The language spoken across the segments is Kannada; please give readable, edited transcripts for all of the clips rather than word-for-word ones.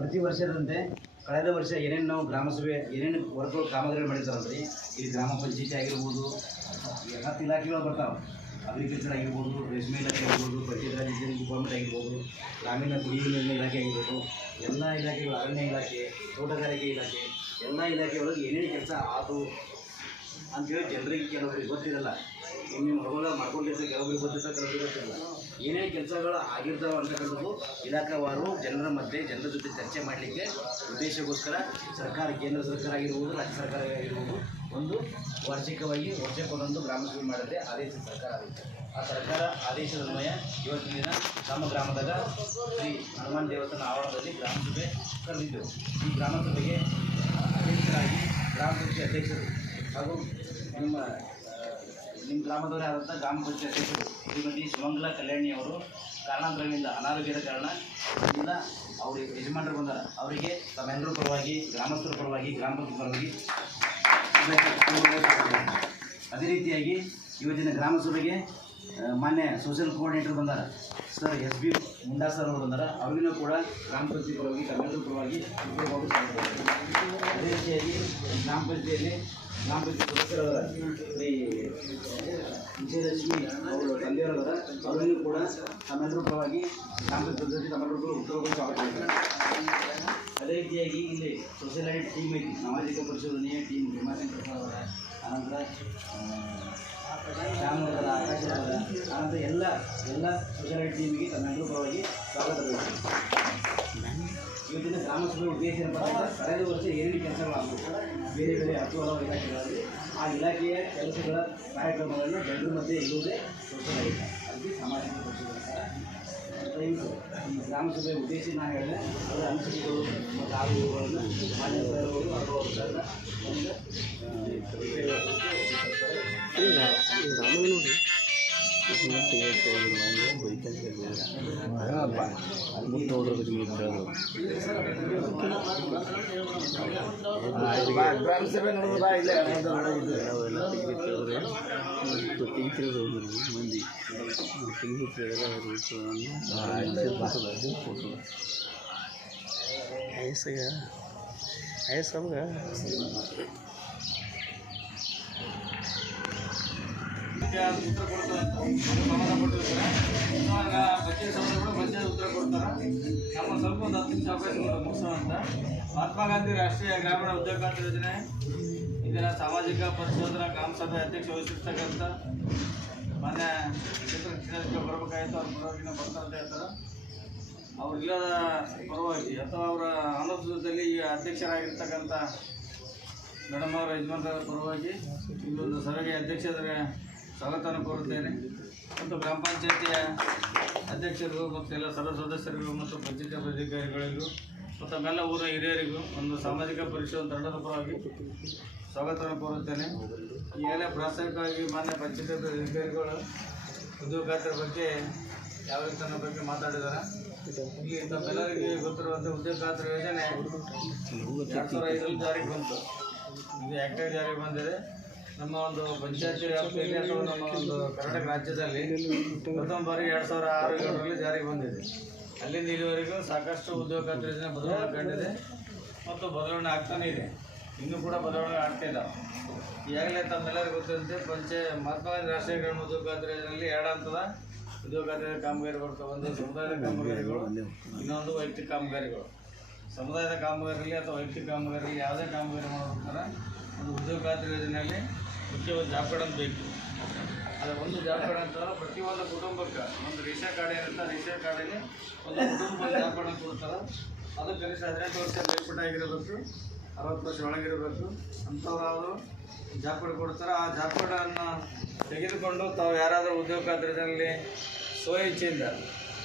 ಪ್ರತಿ ವರ್ಷದಂತೆ ಕಳೆದ ವರ್ಷ ಏನೇನು ನಾವು ಗ್ರಾಮಸಭೆ ಏನೇನು ವರ್ಕ್ಗಳು ಕಾಮಗಾರಿ ಮಾಡಿರ್ತಾರಲ್ರಿ, ಈ ಗ್ರಾಮ ಪಂಚಾಯತಿ ಆಗಿರ್ಬೋದು, ಹತ್ತು ಇಲಾಖೆಗಳು ಬರ್ತಾವೆ. ಅಗ್ರಿಕಲ್ಚರ್ ಆಗಿರ್ಬೋದು, ರೇಷ್ಮೆ ಇಲಾಖೆ ಆಗಿರ್ಬೋದು, ಪಂಚಾಯತ್ ರಾಜ್ ಡಿಪಾರ್ಟ್ಮೆಂಟ್ ಆಗಿರ್ಬೋದು, ಗ್ರಾಮೀಣ ಕುಡಿಯುವ ನೀರಿನ ಇಲಾಖೆ ಆಗಿರ್ಬೋದು, ಎಲ್ಲ ಇಲಾಖೆಗಳು, ಅರಣ್ಯ ಇಲಾಖೆ, ತೋಟಗಾರಿಕೆ ಇಲಾಖೆ, ಎಲ್ಲ ಇಲಾಖೆ ಒಳಗೆ ಏನೇನು ಕೆಲಸ ಆಯಿತು ಅಂಥೇಳಿ ಜನರಿಗೆ ಕೆಲವರಿಗೆ ಗೊತ್ತಿರಲ್ಲ. ನಿಮ್ಮ ಹೊರಗಡೆ ಮಾಡ್ಕೊಂಡಿರ್ತಾರೆ, ಕೆಲವರಿಗೆ ಗೊತ್ತಿರ್ತಾರೆ, ಕೆಲವರಿಗೆ ಗೊತ್ತಿರಲ್ಲ. ಏನೇನು ಕೆಲಸಗಳು ಆಗಿರ್ತಾವೆ ಅಂತಕ್ಕಂಥದ್ದು ಇಲಾಖಾವಾರು ಜನರ ಮಧ್ಯೆ ಜನರ ಜೊತೆ ಚರ್ಚೆ ಮಾಡಲಿಕ್ಕೆ ಉದ್ದೇಶಕ್ಕೋಸ್ಕರ ಸರ್ಕಾರ, ಕೇಂದ್ರ ಸರ್ಕಾರ ಆಗಿರ್ಬೋದು, ರಾಜ್ಯ ಸರ್ಕಾರ ಆಗಿರ್ಬೋದು, ಒಂದು ವಾರ್ಷಿಕವಾಗಿ ವರ್ಷಕ್ಕೊಂದೊಂದು ಗ್ರಾಮಸಭೆ ಮಾಡಿದ್ರೆ ಆದೇಶ ಸರ್ಕಾರ ಆಗುತ್ತೆ. ಆ ಸರ್ಕಾರ ಆದೇಶದ ಅನ್ವಯ ಇವತ್ತಿನ ದಿನ ನಮ್ಮ ಗ್ರಾಮದಾಗ ಶ್ರೀ ಹನುಮಾನ್ ದೇವಸ್ಥಾನ ಆವರಣದಲ್ಲಿ ಗ್ರಾಮಸಭೆ ಕರೆದಿದ್ದೆವು. ಈ ಗ್ರಾಮಸಭೆಗೆ ಅಧ್ಯಕ್ಷರಾಗಿ ಗ್ರಾಮ ಪಂಚಾಯತ್ ಅಧ್ಯಕ್ಷರು ಹಾಗೂ ನಿಮ್ಮ ಗ್ರಾಮದವರೇ ಆದಂಥ ಗ್ರಾಮ ಪಂಚಾಯತ್ ಅಧ್ಯಕ್ಷರು ಶ್ರೀಮತಿ ಸುಮಂಗಲ ಕಲ್ಯಾಣಿ ಅವರು ಕಾರಣಾಂತರಗಳಿಂದ ಅನಾರೋಗ್ಯದ ಕಾರಣದಿಂದ ಅವರು ಯಜಮಾನರು ಬಂದಾರ. ಅವರಿಗೆ ತಮ್ಮೆಲ್ಲರ ಪರವಾಗಿ, ಗ್ರಾಮಸ್ಥರ ಪರವಾಗಿ, ಗ್ರಾಮ ಪಂಚಾಯತ್ ಪರವಾಗಿ ಅದೇ ರೀತಿಯಾಗಿ ಇವತ್ತಿನ ಗ್ರಾಮಸಭೆಗೆ ಮಾನ್ಯ ಸೋಷಿಯಲ್ ಕೋಆರ್ಡಿನೇಟರ್ ಬಂದಾರ ಸರ್ SB ಮುಂಡಾ ಸರ್ ಅವರು ಬಂದಾರ. ಅವ್ರಿಗೂ ಕೂಡ ಗ್ರಾಮ ಪಂಚಾಯತ್ ಪರವಾಗಿ, ತಮ್ಮೆಲ್ಲರ ಪರವಾಗಿ ಅದೇ ರೀತಿಯಾಗಿ ಗ್ರಾಮ ಪಂಚಾಯತಿಯಲ್ಲಿ ಗ್ರಾಮ ಪಂಚಾಯತ್ ಸದಸ್ಯರವರ ಶ್ರೀ ವಿಜಯಲಕ್ಷ್ಮಿ ಅವರು ತಂದೆಯವರವರ ಅವರಿಗೂ ಕೂಡ ತಮ್ಮೆಲ್ಲರ ಪರವಾಗಿ ಗ್ರಾಮ ಪಂಚಾಯತ್ ತಮ್ಮೆಲ್ಲರಿಗೂ ಉತ್ತರವಾಗಿ ಸ್ವಾಗತ ಮಾಡ್ತಾರೆ. ಅದೇ ರೀತಿಯಾಗಿ ಇಲ್ಲಿ ಸೋಷಿಯಲ್ ಟೀಮ್ ಐತಿ, ಸಾಮಾಜಿಕ ಪರಿಶೋಧನೆಯ ಟೀಮ್ ಭೀಮಾಶಂಕರ್ ಸರ್ ಅವರ, ಅನಂತರ ಶ್ಯಾಮವರ, ಆಕಾಶವರ, ಅನಂತರ ಎಲ್ಲ ಸೋಷಿಯಲ್ ಟೀಮಿಗೆ ತಮ್ಮೆಲ್ಲರ ಪರವಾಗಿ ಸ್ವಾಗತ ಬೇಕು. ಇವತ್ತಿನ ಗ್ರಾಮಸಭೆ ಉದ್ದೇಶ ಏನಪ್ಪ ಅಂದರೆ ಕಳೆದ ವರ್ಷ ಏನೇನು ಕೆಲಸಗಳಾಗಬೇಕು, ಬೇರೆ ಬೇರೆ ಹಲವಾರು ಇಲಾಖೆಗಳಲ್ಲಿ ಆ ಇಲಾಖೆಯ ಕೆಲಸಗಳ ಕಾರ್ಯಕ್ರಮಗಳನ್ನು ಜನರ ಮಧ್ಯೆ ಇರುವುದೇ ತೋರಿಸಲಾಗಿದೆ. ಅದಕ್ಕೆ ಸಾಮಾಜಿಕ ಪರಿಶೋಧನೆ ದಯವಿಟ್ಟು ಈ ಗ್ರಾಮಸಭೆಯ ಉದ್ದೇಶ ನಾನು ಹೇಳಿದೆ, ಅದರ ಅನಿಸಿಕೆಗಳು ಮತ್ತು ಆಗುವುಗಳನ್ನು ಮಾನ್ಯ ಸರವರು ಅಥವಾ ಸರ್ನ ಉತ್ತರ ಕೊಡ್ತಾರೆ. ಬಚ್ಚೆ ಸಂಬಂಧ ಕೂಡ ಬಚ್ಚೆ ಉತ್ತರ ಕೊಡ್ತಾರೆ. ನಮ್ಮ ಸ್ವಲ್ಪ ಒಂದು 10 ನಿಮಿಷ ಅವಕಾಶ ಮುಗಿಸೋಣ ಅಂತ. ಮಹಾತ್ಮ ಗಾಂಧಿ ರಾಷ್ಟ್ರೀಯ ಗ್ರಾಮೀಣ ಉದ್ಯೋಗಾಂತರ ಯೋಜನೆ ಇದರ ಸಾಮಾಜಿಕ ಪರಿಶೋಧನಾ ಗ್ರಾಮ ಸಭೆ ಅಧ್ಯಕ್ಷ ವಹಿಸಿರ್ತಕ್ಕಂಥ ಮಾನ್ಯ ಕ್ಷೇತ್ರ ಬರಬೇಕಾಯಿತು. ಅವ್ರ ಪರವಾಗಿನ ಬರ್ತಾರೆ ಅಂತ ಹೇಳ್ತಾರೆ. ಅವ್ರಿಲ್ಲದ ಪರವಾಗಿ ಅಥವಾ ಅವರ ಅನುದಾನದಲ್ಲಿ ಈ ಅಧ್ಯಕ್ಷರಾಗಿರ್ತಕ್ಕಂಥ ಮೇಡಮ್ ಅವರ ಯಜಮಾನರ ಪರವಾಗಿ ಈ ಒಂದು ಸಭೆಗೆ ಅಧ್ಯಕ್ಷರ ಸ್ವಾಗತವನ್ನು ಕೋರುತ್ತೇನೆ. ಮತ್ತು ಗ್ರಾಮ ಪಂಚಾಯತಿಯ ಅಧ್ಯಕ್ಷರಿಗೂ ಮತ್ತು ಎಲ್ಲ ಸದಸ್ಯರಿಗೂ ಮತ್ತು ಪಂಚಾಯತ್ ಅಧಿಕಾರಿಗಳಿಗೂ ಮತ್ತು ನಮ್ಮೆಲ್ಲ ಊರ ಹಿರಿಯರಿಗೂ ಒಂದು ಸಾಮಾಜಿಕ ಪರಿಶೋಧನೆ ತಂಡದ ಪರವಾಗಿ ಸ್ವಾಗತವನ್ನು ಕೋರುತ್ತೇನೆ. ಈಗಲೇ ಪ್ರಾಸ್ತಾವಿಕವಾಗಿ ಮಾನ್ಯ ಪಂಚಾಯತ್ ಅಧಿಕಾರಿಗಳು ಉದ್ಯೋಗಾತರ ಬಗ್ಗೆ ಯಾವ ರೀತಿ ಅನ್ನೋ ಬಗ್ಗೆ ಮಾತಾಡಿದ್ದಾರೆ. ಇಲ್ಲಿ ತಮ್ಮೆಲ್ಲರಿಗೆ ಗೊತ್ತಿರುವಂಥ ಉದ್ಯೋಗಾತರ ಯೋಜನೆ 2005ರಲ್ಲಿ ಜಾರಿಗೆ ಬಂತು. ಇದು ಆ್ಯಕ್ಟಾಗಿ ಜಾರಿಗೆ ಬಂದಿದೆ. ನಮ್ಮ ಒಂದು ಪಂಚಾಯತಿ ವ್ಯಾಪ್ತಿಯಲ್ಲಿ ಅಥವಾ ನಮ್ಮ ಒಂದು ಕರ್ನಾಟಕ ರಾಜ್ಯದಲ್ಲಿ ಪ್ರಥಮ ಬಾರಿಗೆ 2006-2007ರಲ್ಲಿ ಜಾರಿಗೆ ಬಂದಿದೆ. ಅಲ್ಲಿಂದ ಇಲ್ಲಿವರೆಗೂ ಸಾಕಷ್ಟು ಉದ್ಯೋಗಾತರ ಯೋಜನೆ ಬದಲಾವಣೆ ಕಂಡಿದೆ ಮತ್ತು ಬದಲಾವಣೆ ಆಗ್ತಾನೇ ಇದೆ. ಇನ್ನೂ ಕೂಡ ಬದಲಾವಣೆ ಆಗ್ತಾ ಇದ್ದಾವೆ. ಈಗಾಗಲೇ ತಮ್ಮೆಲ್ಲರಿಗೂ ಗೊತ್ತಿದ್ದಂತೆ ಮಹಾತ್ಮ ಗಾಂಧಿ ರಾಷ್ಟ್ರೀಯ ಗ್ರಾಮೀಣ ಉದ್ಯೋಗಾತರ ಯೋಜನೆಯಲ್ಲಿ 2 ಹಂತದ ಉದ್ಯೋಗಾತರ ಕಾಮಗಾರಿ ಬರ್ತವೆ. ಒಂದು ಸಮುದಾಯದ ಕಾಮಗಾರಿಗಳು, ಇನ್ನೊಂದು ವೈಯಕ್ತಿಕ ಕಾಮಗಾರಿಗಳು. ಸಮುದಾಯದ ಕಾಮಗಾರಿಯಲ್ಲಿ ಅಥವಾ ವೈಯಕ್ತಿಕ ಕಾಮಗಾರಿಯಲ್ಲಿ ಯಾವುದೇ ಕಾಮಗಾರಿ ಮಾಡಬೇಕಾದ್ರೆ ಒಂದು ಉದ್ಯೋಗಾತರ ಯೋಜನೆಯಲ್ಲಿ ಮುಖ್ಯವಾದ ಜಾಬ್ ಕಾರ್ಡ್ ಅಂತ ಬೇಕು. ಅದು ಒಂದು ಜಾಬ್ ಕಾರ್ಡ್ ಅಂತ ಪ್ರತಿಯೊಂದು ಕುಟುಂಬಕ್ಕೆ ಒಂದು ರೇಷನ್ ಕಾರ್ಡ್ ಏನಿರುತ್ತೆ, ರೇಷನ್ ಕಾರ್ಡಲ್ಲಿ ಒಂದು ಕುಟುಂಬದ ಜಾಬ್ ಕಾರ್ಡ್ ಅಂತ ಕೊಡ್ತಾರೆ. ಅದು ಕನಿಷ್ಠ 18 ವರ್ಷ ಮೇಲ್ಪಟ್ಟಾಗಿರಬೇಕು, 60 ವರ್ಷ ಒಳಗಿರಬೇಕು. ಅಂಥವ್ರು ಅವರು ಜಾಬ್ ಕಾರ್ಡ್ ಕೊಡ್ತಾರೆ. ಆ ಜಾಬ್ ಕಾರ್ಡನ್ನು ತೆಗೆದುಕೊಂಡು ತಾವು ಯಾರಾದರೂ ಉದ್ಯೋಗಾತರದಲ್ಲಿ ಸ್ವಇಚ್ಛೆಯಿಂದ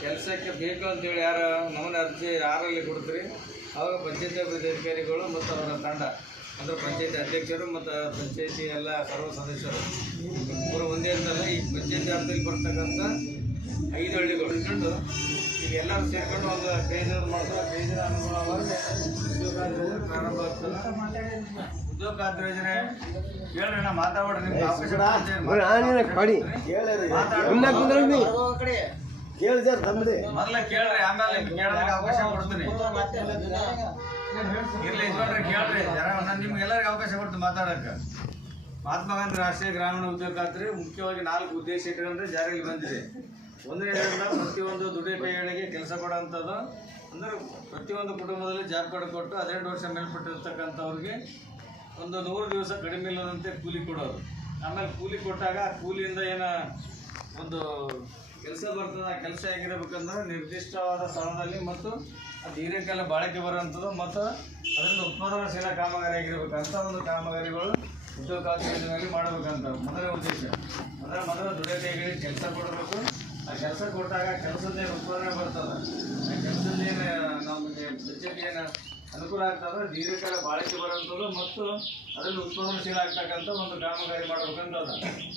ಕೆಲಸಕ್ಕೆ ಬೇಕು ಅಂತೇಳಿ ಯಾರು ನಮೂನೆ ಅರ್ಜಿ ಯಾರಲ್ಲಿ ಕೊಡ್ತೀರಿ, ಆವಾಗ ಪಂಚಾಯತಿ ಅಧಿಕಾರಿಗಳು ಮತ್ತು ಅವರ ತಂಡ ಅಂದರೆ ಪಂಚಾಯತಿ ಅಧ್ಯಕ್ಷರು ಮತ್ತು ಪಂಚಾಯತಿ ಎಲ್ಲ ಸರ್ವ ಸದಸ್ಯರು ಪೂರ್ವ ಒಂದೇ ಅಂತಲ್ಲ, ಈ ಪಂಚಾಯತಿ ವ್ಯಾಪ್ತಿಯಲ್ಲಿ ಬರ್ತಕ್ಕಂಥ 5 ಹಳ್ಳಿಗಳು ಇಟ್ಕೊಂಡು ಈಗ ಎಲ್ಲರೂ ಸೇರಿಕೊಂಡು ಒಂದು ಪೇಜ್ ಮಾಡ್ತಾರೆ. ಪೇಜಿನ ಅನುಗುಣವಾಗಿ ಉದ್ಯೋಗಾತರ ಯೋಜನೆ ಪ್ರಾರಂಭ ಆಗ್ತದೆ. ಉದ್ಯೋಗಾತರ ಯೋಜನೆ ಹೇಳ್ರಿ, ನಾ ಮಾತಾಡ್ರಿ. ನಿಮ್ಮ ಕೇಳಿ ಸರ್ ನಮ್ದೇ ಮೊದಲ ಕೇಳ್ರಿ, ಆಮೇಲೆ ಕೇಳೋದಕ್ಕೆ ಅವಕಾಶ ಕೊಡ್ತೀನಿ. ಇರ್ಲಿ ಇಸ್ಕೊಂಡ್ರೆ ಕೇಳ್ರಿ ಜರ, ನಾನು ನಿಮ್ಗೆಲ್ಲರಿಗೂ ಅವಕಾಶ ಕೊಡ್ತೀನಿ ಮಾತಾಡೋಕೆ. ಮಹಾತ್ಮ ಗಾಂಧಿ ರಾಷ್ಟ್ರೀಯ ಗ್ರಾಮೀಣ ಉದ್ಯೋಗ ಖಾತ್ರಿ ಮುಖ್ಯವಾಗಿ 4 ಉದ್ದೇಶ ಇಟ್ಟುಕೊಂಡ್ರೆ ಜಾರಿಗೆ ಬಂದಿದೆ. ಒಂದನೇದರಿಂದ ಪ್ರತಿಯೊಂದು ದುಡಿಯ ಕೈಗಳಿಗೆ ಕೆಲಸ ಕೊಡೋವಂಥದ್ದು, ಅಂದರೆ ಪ್ರತಿಯೊಂದು ಕುಟುಂಬದಲ್ಲಿ ಜಾಬ್ ಕಾರ್ಡ್ ಕೊಟ್ಟು 18 ವರ್ಷ ಮೇಲ್ಪಟ್ಟಿರ್ತಕ್ಕಂಥವ್ರಿಗೆ ಒಂದು 100 ದಿವಸ ಕಡಿಮೆ ಇಲ್ಲದಂತೆ ಕೂಲಿ ಕೊಡೋರು. ಆಮೇಲೆ ಕೂಲಿ ಕೊಟ್ಟಾಗ ಆ ಕೂಲಿಯಿಂದ ಏನೋ ಒಂದು ಕೆಲಸ ಬರ್ತದೆ. ಆ ಕೆಲಸ ಹೇಗಿರಬೇಕಂದ್ರೆ ನಿರ್ದಿಷ್ಟವಾದ ಸ್ಥಳದಲ್ಲಿ ಮತ್ತು ದೀರ್ಘಕಾಲ ಬಾಳಿಕೆ ಬರುವಂಥದ್ದು ಮತ್ತು ಅದರಿಂದ ಉತ್ಪಾದನಾಶೀಲ ಕಾಮಗಾರಿ ಆಗಿರ್ಬೇಕು. ಅಂಥ ಒಂದು ಕಾಮಗಾರಿಗಳು ಉದ್ಯೋಗ ಖಾತ್ರಿ ಯೋಜನೆಯಲ್ಲಿ ಮಾಡಬೇಕಂತ ಮೊದಲ ಉದ್ದೇಶ. ಅಂದರೆ ಮೊದಲ ದುಡಿಯ ಕೈಗಳಿಗೆ ಕೆಲಸ ಕೊಡಬೇಕು. ಆ ಕೆಲಸ ಕೊಟ್ಟಾಗ ಕೆಲಸದ ಏನು ಉತ್ಪಾದನೆ ಬರ್ತದೆ, ಆ ಕೆಲಸದ ಏನು ನಮಗೆ ಬಜೆಟ್ ಏನು ಅನುಕೂಲ ಆಗ್ತದೆ, ದೀರ್ಘಕಾಲ ಬಾಳಿಕೆ ಬರುವಂಥದ್ದು ಮತ್ತು ಅದರಲ್ಲಿ ಉತ್ಪಾದನಶೀಲ ಆಗ್ತಕ್ಕಂಥ ಒಂದು ಕಾಮಗಾರಿ ಮಾಡ್ಬೇಕಂತ ಅದ.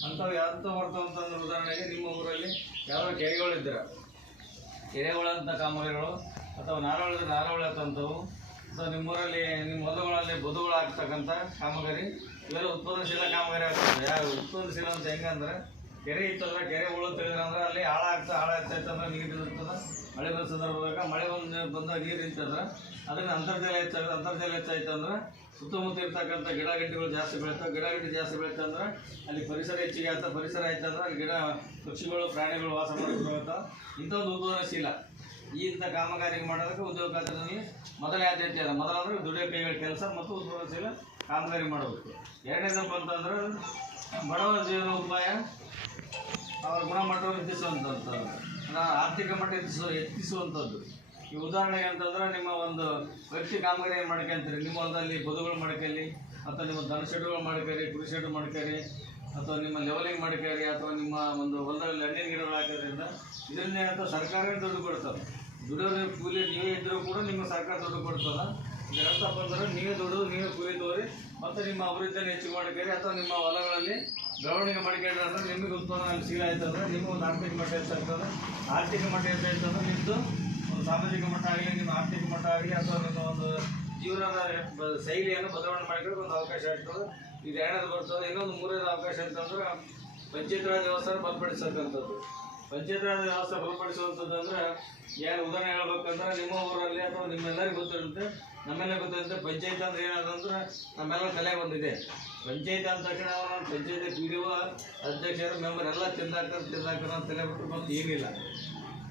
ಅಂಥವು ಯಾವ್ದು ಬರ್ತವೆ ಅಂತಂದ್ರೆ ಉದಾಹರಣೆಗೆ ನಿಮ್ಮ ಊರಲ್ಲಿ ಯಾವ ಕೆರೆಗಳಿದ್ದೀರ, ಕೆರೆಗಳಂಥ ಕಾಮಗಾರಿಗಳು ಅಥವಾ ನಾರವಳಿ ಅಂತಂಥವು, ಅಥವಾ ನಿಮ್ಮೂರಲ್ಲಿ ನಿಮ್ಮ ಹೊಲಗಳಲ್ಲಿ ಬದುಗಳು ಆಗ್ತಕ್ಕಂಥ ಕಾಮಗಾರಿ, ಇವೆಲ್ಲ ಉತ್ಪಾದನಶೀಲ ಕಾಮಗಾರಿ ಆಗ್ತದೆ. ಯಾರು ಉತ್ಪಾದನಶೀಲ ಅಂತ ಹೆಂಗಂದ್ರೆ ಕೆರೆ ಇತ್ತಂದ್ರೆ ಕೆರೆ ಉಳು ತೆಗೆದ್ರೆ ಅಲ್ಲಿ ಆಳ ಆಗ್ತೈತೆ ಅಂದ್ರೆ ನೀರು ಇರ್ತದೆ. ಮಳೆ ಬರೋ ಸಂದರ್ಭದಾಗ ಮಳೆ ಬಂದಾಗ ನೀರು ನಿಂತಂದ್ರೆ ಅದರಿಂದ ಅಂತರ್ಜಲ ಹೆಚ್ಚಾಯ್ತು ಅಂದ್ರೆ ಸುತ್ತಮುತ್ತ ಇರ್ತಕ್ಕಂಥ ಗಿಡ ಗಂಟೆಗಳು ಜಾಸ್ತಿ ಬೆಳೀತಾವೆ. ಗಿಡ ಗಂಟೆ ಜಾಸ್ತಿ ಬೆಳೀತಂದ್ರೆ ಅಲ್ಲಿ ಪರಿಸರ ಹೆಚ್ಚಿಗೆ ಆಗ್ತದೆ. ಪರಿಸರ ಆಯ್ತಂದ್ರೆ ಅಲ್ಲಿ ಗಿಡ ಪಕ್ಷಿಗಳು ಪ್ರಾಣಿಗಳು ವಾಸ ಮಾಡೋದು. ಇಂಥದ್ದು ಉತ್ಪಾದನಶೀಲ ಇಂಥ ಕಾಮಗಾರಿ ಮಾಡೋದಕ್ಕೆ ಉದ್ಯೋಗ ಖಾತ್ರಿನಲ್ಲಿ ಮೊದಲ ಆದ್ಯತೆ ಅದ. ಮೊದಲ ಅಂದ್ರೆ ದುಡಿಯೋ ಕೈಗಳ ಕೆಲಸ ಮತ್ತು ಉತ್ಪಾದನಶೀಲ ಕಾಮಗಾರಿ ಮಾಡಬೇಕು. ಎರಡನೇದಪ್ಪ ಅಂತಂದ್ರೆ ಬಡವರ ಜೀವನೋಪಾಯ ಅವರ ಗುಣಮಟ್ಟವನ್ನು ಹೆಚ್ಚಿಸುವಂಥದ್ದು, ಆರ್ಥಿಕ ಮಟ್ಟ ಹೆಚ್ಚಿಸುವಂಥದ್ದು. ಈ ಉದಾಹರಣೆಗೆ ಅಂತಂದ್ರೆ ನಿಮ್ಮ ಒಂದು ವ್ಯಕ್ತಿ ಕಾಮಗಾರಿ ಏನು ಮಾಡ್ಕೊಂತೀರಿ, ನಿಮ್ಮ ಹೊಲದಲ್ಲಿ ಬದುಗಳು ಮಾಡ್ಕೊಳ್ಳಿ, ಅಥವಾ ನಿಮ್ಮ ದನ ಶೆಡ್ಗಳು ಮಾಡ್ಕರಿ, ಕುರಿ ಶೆಡ್ ಮಾಡ್ಕರಿ, ಅಥವಾ ನಿಮ್ಮ ಲೆವೆಲಿಂಗ್ ಮಾಡ್ಕರಿ, ಅಥವಾ ನಿಮ್ಮ ಒಂದು ಹೊಲದಲ್ಲಿ ಹಣ್ಣಿನ ಗಿಡಗಳು ಹಾಕೋದ್ರಿಂದ ಇದನ್ನೇ ಅಥವಾ ಸರ್ಕಾರವೇ ದುಡ್ಡು ಕೊಡ್ತದೆ. ದುಡಿಯೋದು ಕೂಲಿ ನೀವೇ ಇದ್ದರೂ ಕೂಡ ನಿಮ್ಮ ಸರ್ಕಾರ ದುಡ್ಡು ಕೊಡ್ತದೆ. ಇದರರ್ಥಪ್ಪ ಅಂದ್ರೆ ನೀವೇ ದುಡಿದು ನೀವೇ ಕೂಲಿ ತೋರಿ ಮತ್ತು ನಿಮ್ಮ ಅಭಿವೃದ್ಧಿಯನ್ನು ಹೆಚ್ಚು ಮಾಡ್ಕರಿ, ಅಥವಾ ನಿಮ್ಮ ಹೊಲಗಳಲ್ಲಿ ಬೆಳವಣಿಗೆ ಮಾಡ್ಕೊಂಡ್ರೆ ಅಂದ್ರೆ ನಿಮಗೆ ಉತ್ಪಾದನೆ ಶೀಲ ಆಯ್ತಂದ್ರೆ ನಿಮ್ಮ ಒಂದು ಆರ್ಥಿಕ ಮಟ್ಟ ಹೆಚ್ಚಾಗ್ತದೆ. ಆರ್ಥಿಕ ಮಟ್ಟ ಹೆಚ್ಚಾಯ್ತಂದ್ರೆ ನಿಮ್ಮದು ಒಂದು ಸಾಮಾಜಿಕ ಮಟ್ಟ ಆಗಲಿ, ನಿಮ್ಮ ಆರ್ಥಿಕ ಮಟ್ಟ ಆಗಲಿ, ಅಥವಾ ನಿಮ್ಮ ಒಂದು ಜೀವನದ ಶೈಲಿಯನ್ನು ಬದಲಾವಣೆ ಮಾಡಿಕೊಳ್ಳೋಕೆ ಒಂದು ಅವಕಾಶ ಆಗ್ತದೆ. ಇದು ಎರಡನೇದು ಬರ್ತದೆ. ಇನ್ನೊಂದು ಮೂರನೇದು ಅವಕಾಶ ಅಂತಂದ್ರೆ ಪಂಚಾಯತ್ ರಾಜ್ ವ್ಯವಸ್ಥೆ ಬಲಪಡಿಸತಕ್ಕಂಥದ್ದು. ಪಂಚಾಯತ್ ರಾಜ್ ವ್ಯವಸ್ಥೆ ಬಲಪಡಿಸುವಂಥದ್ದು ಅಂದರೆ ಏನು ಉದಾಹರಣೆ ಹೇಳ್ಬೇಕಂದ್ರೆ ನಿಮ್ಮ ಊರಲ್ಲಿ ಅಥವಾ ನಿಮ್ಮೆಲ್ಲರಿಗೂ ಗೊತ್ತಿರುತ್ತೆ, ನಮ್ಮೆಲ್ಲ ಗೊತ್ತಿರುತ್ತೆ. ಪಂಚಾಯತ್ ಅಂದ್ರೆ ಏನದಂದ್ರೆ ನಮ್ಮೆಲ್ಲ ತಲೆ ಬಂದಿದೆ. ಪಂಚಾಯತ್ ಅಂದ ತಕ್ಷಣ ಪಂಚಾಯತಿ ಪಿ ಡಿ ಒ ಅಧ್ಯಕ್ಷರು ಮೆಂಬರ್ ಎಲ್ಲ ತಿಂದಾಕ್ತಾರೆ ಅಂತ ತಲೆ ಬಿಟ್ಟರು ಮತ್ತು ಏನಿಲ್ಲ.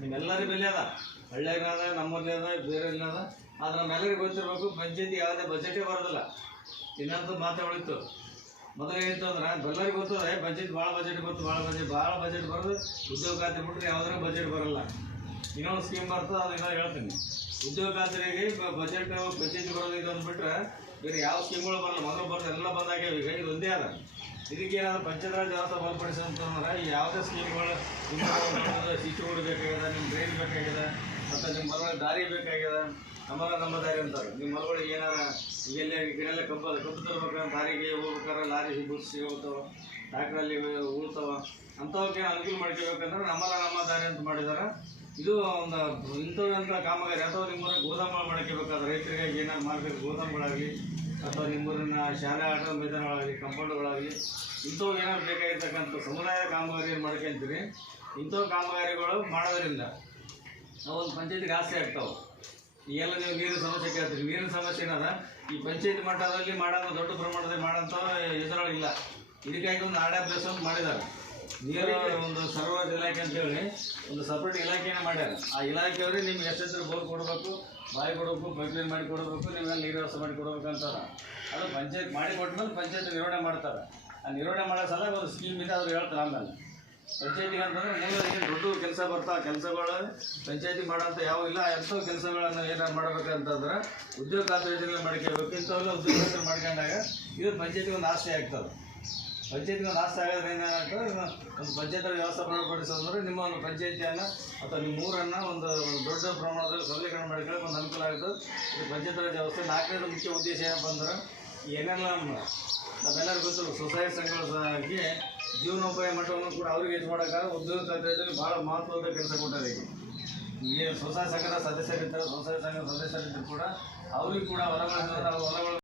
ನಿಮ್ಮೆಲ್ಲರಿಗೂ ಬೆಲೆ ಅದ, ಹಳ್ಳಿಯಾಗದ, ನಮ್ಮಲ್ಲಿ ಅದ, ಬೇರೆ ಇಲ್ಲ ಅದ. ಆದ್ರೆ ನಮ್ಮೆಲ್ಲರಿಗೂ ಗೊತ್ತಿರಬೇಕು ಪಂಚಾಯತಿ ಯಾವುದೇ ಬಜೆಟೇ ಬರೋದಿಲ್ಲ. ಇನ್ನೊಂದು ಮಾತು ಉಳಿತು. ಮೊದಲು ಏನಿತ್ತು ಅಂದ್ರೆ ಎಲ್ಲರಿಗೂ ಗೊತ್ತದೆ ಬಜೆಟ್ ಭಾಳ ಬಜೆಟ್ ಬರೋದು ಉದ್ಯೋಗ ಖಾತ್ರಿ ಬಿಟ್ಟರೆ ಯಾವುದೇ ಬಜೆಟ್ ಬರೋಲ್ಲ. ಇನ್ನೊಂದು ಸ್ಕೀಮ್ ಬರ್ತದೆ, ಅದನ್ನ ಹೇಳ್ತೀನಿ. ಉದ್ಯೋಗ ಖಾತ್ರಿಗೆ ಬಜೆಟ್ ಪಂಚಾಯತಿ ಬರೋದು ಇದು ಅಂದ್ಬಿಟ್ರೆ ಬೇರೆ ಯಾವ ಸ್ಕೀಮ್ಗಳು ಬರಲ್ಲ. ಮೊದಲು ಬರೋದು ಎಲ್ಲ ಬಂದಾಗ್ಯಾವ. ಈಗ ಇದು ಒಂದೇ ಅದ. ಇದಕ್ಕೇನಾದ್ರು ಪಂಚಾಯತ್ ರಾಜ್ ವ್ಯವಸ್ಥೆ ಬಲಪಡಿಸಂತಂದ್ರೆ ಯಾವುದೇ ಸ್ಕೀಮ್ಗಳು ಸಿಟಿಗಳು ಬೇಕಾಗಿದೆ, ನಿಮ್ಮ ಡ್ರೈನ್ ಬೇಕಾಗಿದೆ, ಮತ್ತು ನಿಮ್ಮ ಹೊಲ ದಾರಿ ಬೇಕಾಗಿದೆ. ನಮ್ಮ ದಾರಿ ಅಂತಾರೆ. ನಿಮ್ಮ ಹೊಲಗಳಿಗೆ ಏನಾರ ಈಗೆಲ್ಲ ಕಬ್ಬು ತರ್ಬೇಕಾದ್ರೆ ದಾರಿಗೆ ಹೋಗ್ಬೇಕಾದ್ರೆ ಲಾರಿ ಸಿಗೋಗ್ತಾವ, ಟ್ರ್ಯಾಕ್ಟ್ರಲ್ಲಿ ಉಳ್ತಾವ. ಅಂಥವಕ್ಕೆ ಅನುಕೂಲ ಮಾಡ್ಕೋಬೇಕಂದ್ರೆ ನಮ್ಮ ದಾರಿ ಅಂತ ಮಾಡಿದಾರೆ. ಇದು ಒಂದು ಇಂಥವಂಥ ಕಾಮಗಾರಿ. ಅಥವಾ ನಿಮ್ಮೂರಿಗೆ ಗೋದಾಮುಗಳು ಮಾಡ್ಕೋಬೇಕಾದ್ರೆ ರೈತರಿಗಾಗಿ ಏನಾದ್ರು ಮಾಡಬೇಕು, ಗೋದಾಮುಗಳಾಗಲಿ ಅಥವಾ ನಿಮ್ಮೂರಿನ ಶಾಲೆ ಆಟ ಮೈದಾನಗಳಾಗಲಿ, ಕಂಪೌಂಡ್ಗಳಾಗಲಿ, ಇಂಥವು ಏನಾದ್ರು ಬೇಕಾಗಿರ್ತಕ್ಕಂಥ ಸಮುದಾಯ ಕಾಮಗಾರಿ ಏನು ಮಾಡ್ಕೊಂತೀರಿ. ಇಂಥವು ಕಾಮಗಾರಿಗಳು ಮಾಡೋದ್ರಿಂದ ಒಂದು ಪಂಚಾಯತಿಗೆ ಆಸ್ತಿ ಆಗ್ತಾವೆ. ಈಗೆಲ್ಲ ನೀವು ನೀರಿನ ಸಮಸ್ಯೆ ಕೇಳ್ತೀರಿ. ನೀರಿನ ಸಮಸ್ಯೆ ಏನದ ಈ ಪಂಚಾಯತಿ ಮಟ್ಟದಲ್ಲಿ ಮಾಡೋದು ದೊಡ್ಡ ಪ್ರಮಾಣದಲ್ಲಿ ಮಾಡೋಂಥ ಯೋಜನೆಗಳಿಲ್ಲ. ಇದಕ್ಕಾಗಿ ಒಂದು RWS ಅಂತ ಮಾಡಿದ್ದಾರೆ. ನೀರು ಒಂದು ಸರ್ವರ್ ಇಲಾಖೆ ಅಂತೇಳಿ ಒಂದು ಸಪ್ರೇಟ್ ಇಲಾಖೆನೇ ಮಾಡ್ಯಾರ. ಆ ಇಲಾಖೆಯವ್ರಿಗೆ ನಿಮ್ಗೆ ಎಷ್ಟೆಷ್ಟು ಬೋರ್ ಕೊಡಬೇಕು, ಬಾಯಿ ಕೊಡಬೇಕು, ಪೈಪ್ಲೈನ್ ಮಾಡಿ ಕೊಡಬೇಕು, ನೀವೆಲ್ಲ ನೀರು ವ್ಯವಸ್ಥೆ ಮಾಡಿ ಕೊಡಬೇಕು ಅಂತಾರೆ. ಅದು ಪಂಚಾಯತ್ ಮಾಡಿ ಕೊಟ್ಮೇಲೆ ಪಂಚಾಯತ್ ನಿರ್ವಹಣೆ ಮಾಡ್ತಾರೆ. ಆ ನಿರ್ವಹಣೆ ಮಾಡೋ ಸಲ ಒಂದು ಸ್ಕೀಮ್ ಇದೆ, ಅವ್ರು ಹೇಳ್ತಾರೆ. ಆಮೇಲೆ ಪಂಚಾಯತಿಗೆ ಅಂತಂದ್ರೆ ಮೂಲರಿಗೆ ದೊಡ್ಡ ಕೆಲಸ ಬರ್ತಾವೆ. ಕೆಲಸಗಳು ಪಂಚಾಯತಿ ಮಾಡೋಂಥ ಯಾವ ಇಲ್ಲ. ಎಂಥವು ಕೆಲಸಗಳನ್ನು ಏನಾರು ಮಾಡ್ಬೇಕಂತಂದ್ರೆ ಉದ್ಯೋಗ ಖಾತ್ರಿ ಯೋಜನೆ ಮಾಡ್ಕೋಬೇಕು. ಇಂಥವೆಲ್ಲ ಉದ್ಯೋಗ ಖಾತ್ರಿ ಮಾಡ್ಕೊಂಡಾಗ ಇದು ಪಂಚಾಯತಿಗೆ ಒಂದು ಆಸ್ತಿ ಆಗ್ತದೆ. ಪಂಚಾಯತಿಗೆ ಒಂದು ಆಸ್ತಿ ಆಗೋದ್ರೆ ಏನಾಗ್ತದೆ, ಒಂದು ಪಂಚಾಯತ್ ವ್ಯವಸ್ಥೆ ಬಲಪಡಿಸೋದ್ರೆ ನಿಮ್ಮ ಒಂದು ಪಂಚಾಯತಿಯನ್ನು ಅಥವಾ ನಿಮ್ಮ ಊರನ್ನು ಒಂದು ದೊಡ್ಡ ಪ್ರಮಾಣದಲ್ಲಿ ಸಬಲೀಕರಣ ಮಾಡ್ಕೊಳ್ಳೋಕೆ ಒಂದು ಅನುಕೂಲ ಆಗ್ತದೆ. ಇದು ಪಂಚಾಯತ್ ರಾಜ್ ವ್ಯವಸ್ಥೆ. ನಾಲ್ಕನೇದು ಮುಖ್ಯ ಉದ್ದೇಶ ಏನಪ್ಪ ಅಂದ್ರೆ ಏನೆಲ್ಲ ಅದೆಲ್ಲರಿಗೂ ಗೊತ್ತು, ಸ್ವಸಹಾಯ ಸಂಘಗಳಿಗೆ ಜೀವನೋಪಾಯ ಮಟ್ಟವನ್ನು ಕೂಡ ಅವ್ರಿಗೆ ಹೆಚ್ಚು ಮಾಡೋಕ್ಕಾಗ ಉದ್ಯೋಗ ಖಾತ್ರಿಯಲ್ಲಿ ಭಾಳ ಮಹತ್ವದ ಕೆಲಸ ಕೊಟ್ಟಾರೆ. ಈಗ ಸ್ವಸಹಾಯ ಸಂಘದ ಸದಸ್ಯರಿರ್ತಾರೆ, ಸ್ವಸಹಾಯ ಸಂಘದ ಸದಸ್ಯರಿದ್ದರೂ ಕೂಡ ಅವ್ರಿಗೆ ಕೂಡ ಹೊಲಗಳು